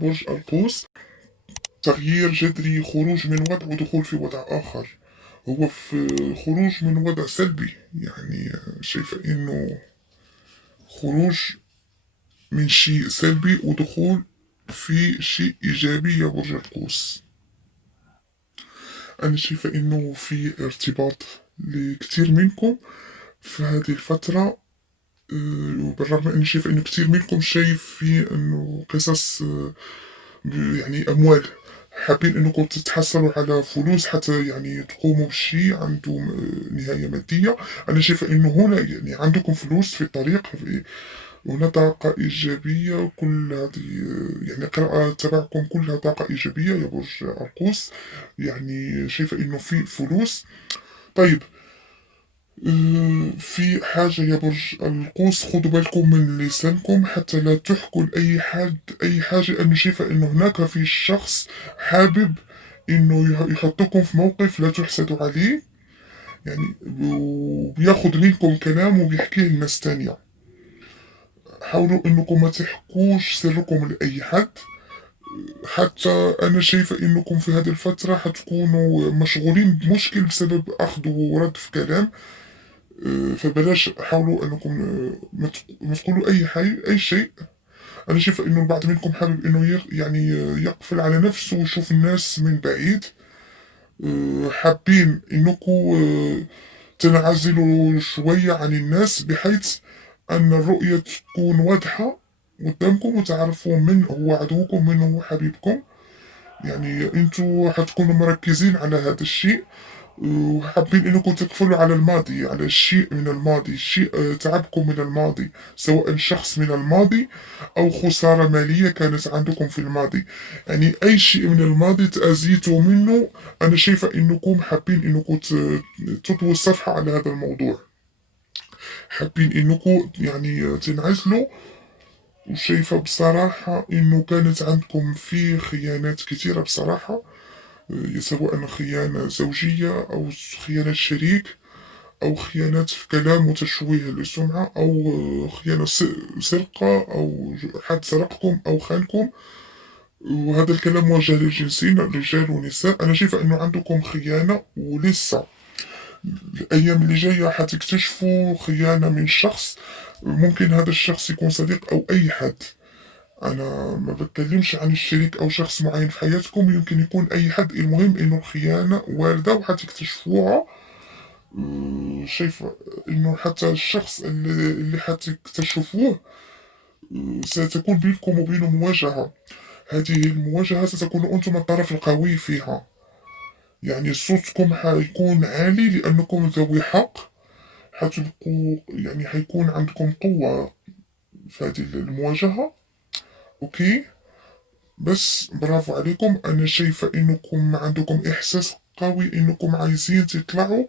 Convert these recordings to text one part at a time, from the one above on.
برج القوس، تغيير جذري، خروج من وضع ودخول في وضع آخر. هو في خروج من وضع سلبي، يعني شايفة إنه خروج من شيء سلبي ودخول في شيء إيجابي يا برج القوس. أنا شايفة إنه في ارتباط لكثير منكم في هذه الفترة. وبالرغم أني شايف إنه كثير منكم شايف في إنه قصص يعني أموال، حابين إنكم تتحصلوا على فلوس حتى يعني تقوموا بشيء عنده نهاية مادية. أنا شايفة إنه هنا يعني عندكم فلوس في الطريق، هنا طاقة إيجابية. كل هذه يعني القراءة تبعكم كلها طاقة إيجابية يا برج القوس. يعني شايفة إنه في فلوس. طيب، في حاجة يا برج القوس، خدوا بالكم من لسانكم حتى لا تحكوا لأي حد أي حاجة. أنا شايفة إنه هناك في شخص حابب إنه يحطكم في موقف لا تحسدوا عليه، يعني وبياخد منكم كلام وبيحكيه لناس تانية. حاولوا إنكم ما تحكوش سركم لأي حد. حتى أنا شايفة إنكم في هذه الفترة حتكونوا مشغولين بمشكل بسبب أخذ ورد في كلام. فبلاش، حاولوا انكم ما تقولوا اي حي اي شيء. انا شايف انه البعض منكم حابب انه يعني يقفل على نفسه ويشوف الناس من بعيد. حابين انكم تنعزلوا شوية عن الناس بحيث ان الرؤية تكون واضحة قدامكم وتعرفوا من هو عدوكم من هو حبيبكم. يعني انتوا حتكونوا مركزين على هذا الشيء، وحابين انكم تقفلوا على الماضي، على الشيء من الماضي، شيء تعبكم من الماضي، سواء شخص من الماضي او خسارة مالية كانت عندكم في الماضي. يعني اي شيء من الماضي تأذيتوا منه. انا شايفة انكم حابين انكم تطووا الصفحة على هذا الموضوع. حابين انكم يعني تنعزلوا. وشايفة بصراحة انه كانت عندكم في خيانات كثيرة بصراحة، سواء خيانة زوجية أو خيانة شريك أو خيانات في كلام وتشويه للسمعة أو خيانة سرقة أو حد سرقكم أو خانكم. وهذا الكلام موجه للجنسين رجال ونساء. أنا شايفة أنه عندكم خيانة، ولسه الأيام اللي جاية حتكتشفوا خيانة من شخص. ممكن هذا الشخص يكون صديق أو أي حد. أنا ما بتكلمش عن الشريك أو شخص معين في حياتكم، يمكن يكون أي حد. المهم إنه الخيانة واردة وحتكتشفوها. شايفة إنه حتى الشخص اللي حتكتشفوه ستكون بينكم وبينه مواجهة. هذه المواجهة ستكون أنتم الطرف القوي فيها. يعني صوتكم حيكون عالي لأنكم ذوي حق. حتبقوا يعني حيكون عندكم قوة في هذه المواجهة. أوكي، بس برافو عليكم. انا شايفة انكم عندكم احساس قوي انكم عايزين تطلعوا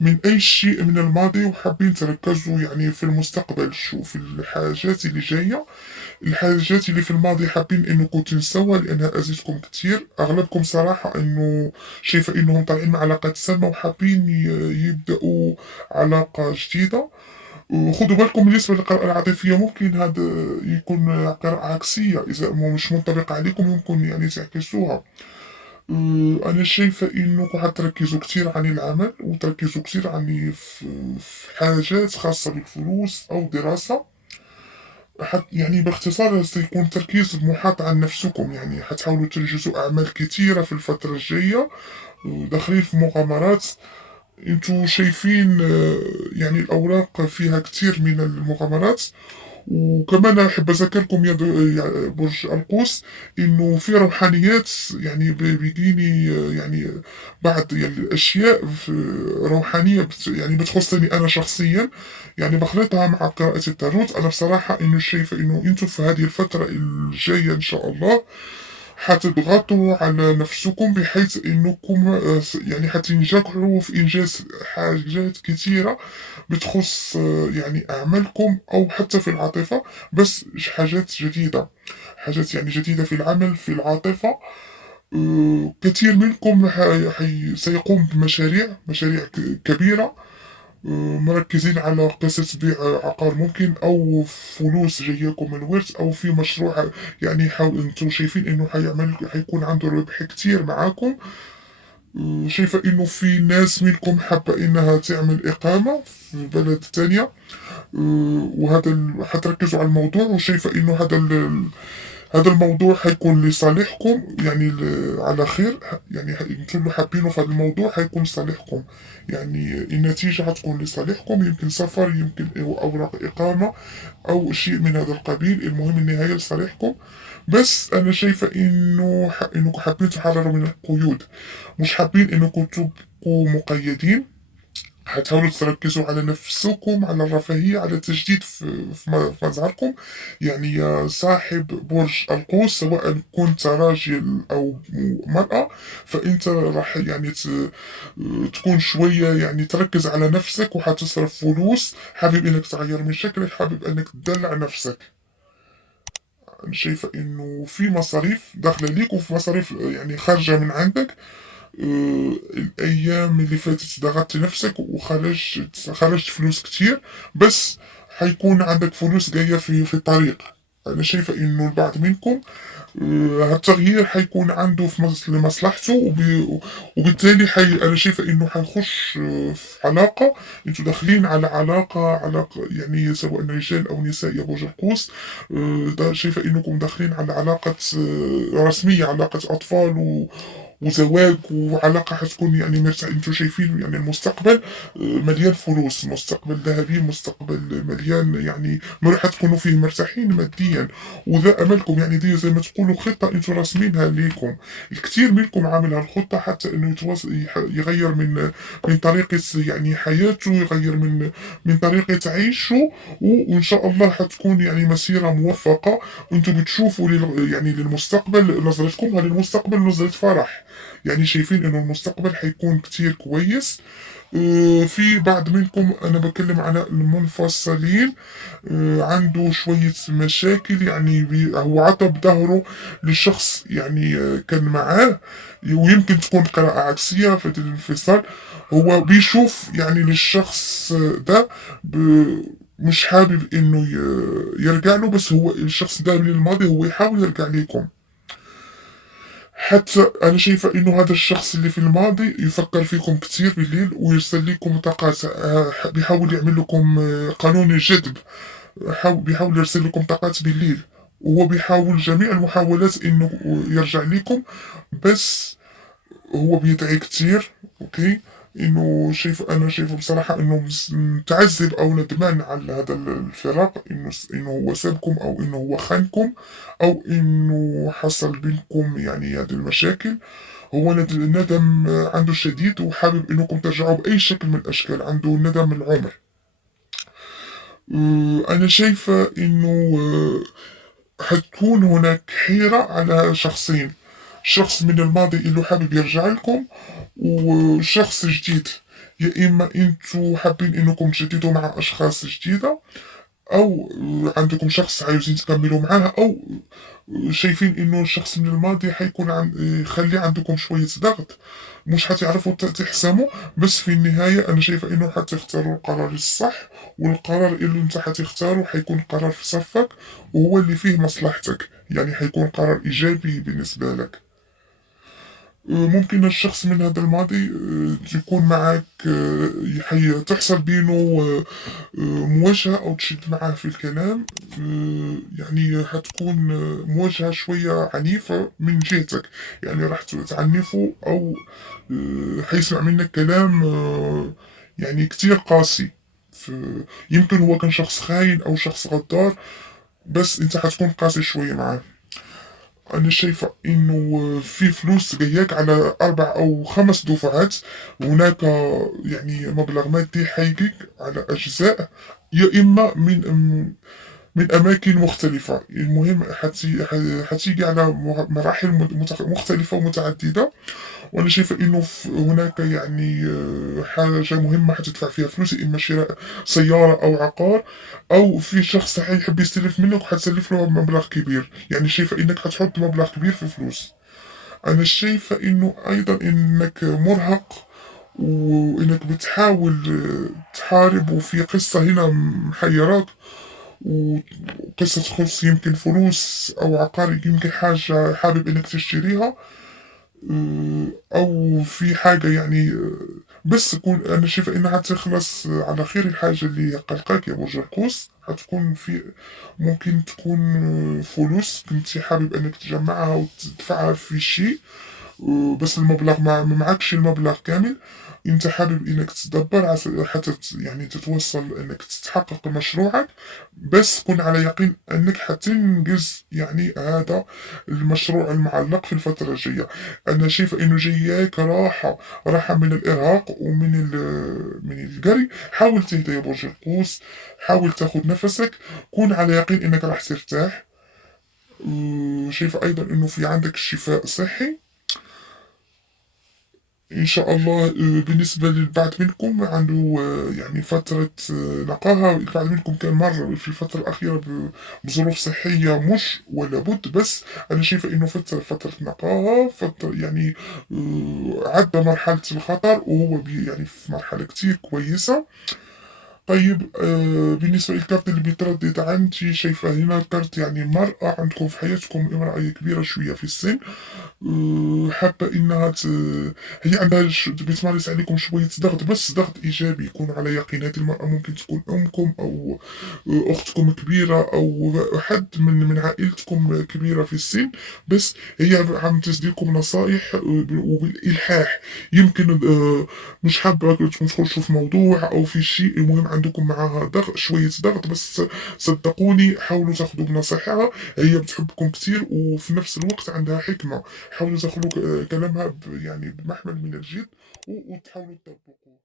من اي شيء من الماضي وحابين تركزوا يعني في المستقبل. شوف الحاجات اللي جاية، الحاجات اللي في الماضي حابين انكم تنسوها لانها اذتكم كتير. اغلبكم صراحة انه شايفة انهم طالعين من علاقات سامة وحابين يبدأوا علاقة جديدة. وخدوا بالكم بالنسبة للقراءة العاطفية، ممكن هذا يكون قراءة عكسية. إذا مش منطبقة عليكم يمكن يعني تعكسوها. أنا شايفة إنكم حتركزوا كتير عن العمل وتركزوا كتير عن في حاجات خاصة بالفلوس أو دراسة. يعني باختصار سيكون تركيز محاط عن نفسكم. يعني حتحاولوا تنجزوا أعمال كتيرة في الفترة الجاية، داخلين في مغامرات. انتوا شايفين يعني الأوراق فيها كتير من المغامرات. وكمان أحب أذكركم يا برج القوس إنه في روحانيات. يعني بيجيني يعني بعض يعني الأشياء روحانية يعني بتخصني أنا شخصيا، يعني بخلطها مع قراءة التاروت. أنا بصراحة إنه شايفة إنه أنتوا في هذه الفترة الجاية إن شاء الله حتضغطوا على نفسكم بحيث انكم يعني حتنجحوا في انجاز حاجات كثيرة بتخص يعني اعمالكم او حتى في العاطفة. بس حاجات جديدة، حاجات يعني جديدة في العمل في العاطفة. كثير منكم سيقوم بمشاريع كبيرة. مركزين على قصة بيع عقار ممكن، أو فلوس جاياكم من ورث، أو في مشروع يعني انتوا شايفين إنه حيكون عنده ربح كتير معاكم. شايفة إنه في ناس منكم حابة إنها تعمل إقامة في بلد تانية. وهذا حتركزوا على الموضوع، وشايفة إنه هذا الموضوع حيكون لصالحكم، يعني على خير. يعني انتم اللي حابينه في هذا الموضوع حيكون لصالحكم، يعني النتيجة حتكون لصالحكم. يمكن سفر، يمكن أوراق إقامة، أو شيء من هذا القبيل. المهم النهاية لصالحكم. بس أنا شايفة إنكم حابين تحرروا من القيود، مش حابين إنكم تبقوا مقيدين. حتحاولوا تركزوا على نفسكم، على الرفاهية، على التجديد في مظهركم. يعني يا صاحب برج القوس، سواء كنت راجل أو مرأة، فأنت راح يعني تكون شوية يعني تركز على نفسك، وحتصرف فلوس. حابب إنك تغير من شكلك، حابب إنك تدلع نفسك. أنا شايفة إنه في مصاريف داخلة ليك، وفي مصاريف يعني خارجة من عندك. الأيام اللي فاتت ضغطت نفسك خرجت فلوس كتير، بس حيكون عندك فلوس جاية في الطريق. أنا شايفة إنه البعض منكم هالتغيير حيكون عنده لمصلحته، وبالتالي أنا شايفة إنه حيخش في علاقة. أنتوا داخلين على علاقة يعني سواء رجال أو نساء يا برج القوس. ده شايفة إنكم داخلين على علاقة رسمية، علاقة أطفال وزواج، وعلاقة حتكون يعني مرتاح. انتوا شايفين يعني المستقبل مليان فلوس، مستقبل ذهبي، مستقبل مليان، يعني حتكونوا فيه مرتاحين ماديا. وذا املكم، يعني دي زي ما تقولوا خطة انتوا راسمينها ليكم. الكثير منكم عامل هالخطة حتى انه يغير من طريقة يعني حياته، يغير من طريقة عيشه. وان شاء الله حتكون يعني مسيرة موفقة. انتوا بتشوفوا يعني للمستقبل، نظرتكم للمستقبل نظرة فرح. يعني شايفين انه المستقبل حيكون كتير كويس. في بعض منكم، انا بكلم على المنفصلين، عنده شوية مشاكل. يعني هو عطب ظهره لشخص يعني كان معاه. ويمكن تكون قراءة عكسية في الانفصال. هو بيشوف يعني للشخص ده مش حابب انه يرجع له، بس هو الشخص ده من الماضي هو يحاول يرجع لكم. حتى أنا شايفة إنه هذا الشخص اللي في الماضي يفكر فيكم كتير بالليل، ويرسل لكم طاقات. بيحاول يعمل لكم قانون الجذب. بيحاول يرسل لكم طاقات بالليل، وهو بيحاول جميع المحاولات إنه يرجع لكم. بس هو بيدعي كتير. أوكي. إنه أنا شايفه بصراحة إنه متعذب أو ندمان على هذا الفراق، إنه هو سابكم، أو إنه هو خانكم، أو إنه حصل بينكم يعني هذه المشاكل. هو ندم عنده شديد، وحابب إنكم ترجعوا بأي شكل من الأشكال. عنده ندم العمر. أنا شايفة إنه حتكون هناك حيرة على شخصين. شخص من الماضي اللي حابب يرجع لكم، وشخص جديد. يا إما أنتوا حابين إنكم تجددوا مع أشخاص جديدة، أو عندكم شخص عايزين تكملوا معاه، أو شايفين إنه الشخص من الماضي حيكون يخلي عندكم شوية ضغط، مش حتعرفوا تحسموا. بس في النهاية أنا شايفة إنه حتختاروا القرار الصح، والقرار اللي أنت حتختاره حيكون قرار في صفك، وهو اللي فيه مصلحتك. يعني حيكون قرار إيجابي بالنسبة لك. ممكن الشخص من هذا الماضي يكون معك، تحصل بينه مواجهة، أو تشد معاه في الكلام. يعني حتكون مواجهة شوية عنيفة من جهتك. يعني راح تعنفه، أو حيسمع منك كلام يعني كتير قاسي. يمكن هو كان شخص خاين أو شخص غدار، بس أنت حتكون قاسي شوية معاه. أنا شايفة إنه في فلوس جاياك على 4 أو 5 دفعات. هناك يعني مبلغ مادي حيجيك على أجزاء، يا إما من أماكن مختلفة. المهم حتيجي على مراحل مختلفة ومتعددة. وأنا شايفة إنه هناك يعني حاجة مهمة حتدفع فيها فلوس، إما شراء سيارة أو عقار، أو في شخص حيحب يستلف منك وحتسلف له مبلغ كبير. يعني شايفة إنك حتحط مبلغ كبير في فلوس. أنا شايفة إنه أيضا إنك مرهق، وإنك بتحاول تحارب، وفي قصة هنا محيراك، وقصة تخص يمكن فلوس أو عقار، يمكن حاجة حابب إنك تشتريها، أو في حاجة يعني، بس تكون أنا شايفة إنها تخلص على خير. الحاجة اللي قلقاك يا برج القوس هتكون في، ممكن تكون فلوس كنت حابب إنك تجمعها وتدفعها في شيء، بس المبلغ ما معكش المبلغ كامل. انت حابب انك تدبر حتى يعني تتوصل انك تتحقق مشروعك، بس كن على يقين انك حتنجز يعني هذا المشروع المعلق في الفترة الجاية. انا شايف انه جاياك راحة، راحة من الارهاق ومن من الجري. حاول تهدى يا برج القوس، حاول تاخد نفسك، كون على يقين انك راح ترتاح. شايف ايضا انه في عندك شفاء صحي إن شاء الله. بالنسبة للبعض منكم عنده يعني فترة نقاهة. البعض منكم كان مر في الفترة الأخيرة بظروف صحية مش ولا بد، بس أنا شايفة إنه فترة نقاهة، فترة يعني عدى مرحلة الخطر، وهو يعني في مرحلة كتير كويسة. طيب بالنسبة للكارت اللي بيتردد عندي، شايفة هنا الكارت يعني مرأة عندكم في حياتكم، امرأة كبيرة شوية في السن، حابة إنها هي عندها بتمارس عليكم شوية ضغط، بس ضغط إيجابي. يكون على يقين هذه المرأة ممكن تكون أمكم، أو أختكم كبيرة، أو حد من عائلتكم كبيرة في السن، بس هي عم تسديكم نصائح وبالإلحاح. يمكن مش حابة تخشوا في موضوع أو في شيء، المهم عندكم معها ضغط، شوية ضغط، بس صدقوني حاولوا تاخذوا بنصيحتها. هي بتحبكم كتير، وفي نفس الوقت عندها حكمة. حاولوا تاخذوا كلامها يعني بمحمل من الجد، وتحاولوا تطبقوه.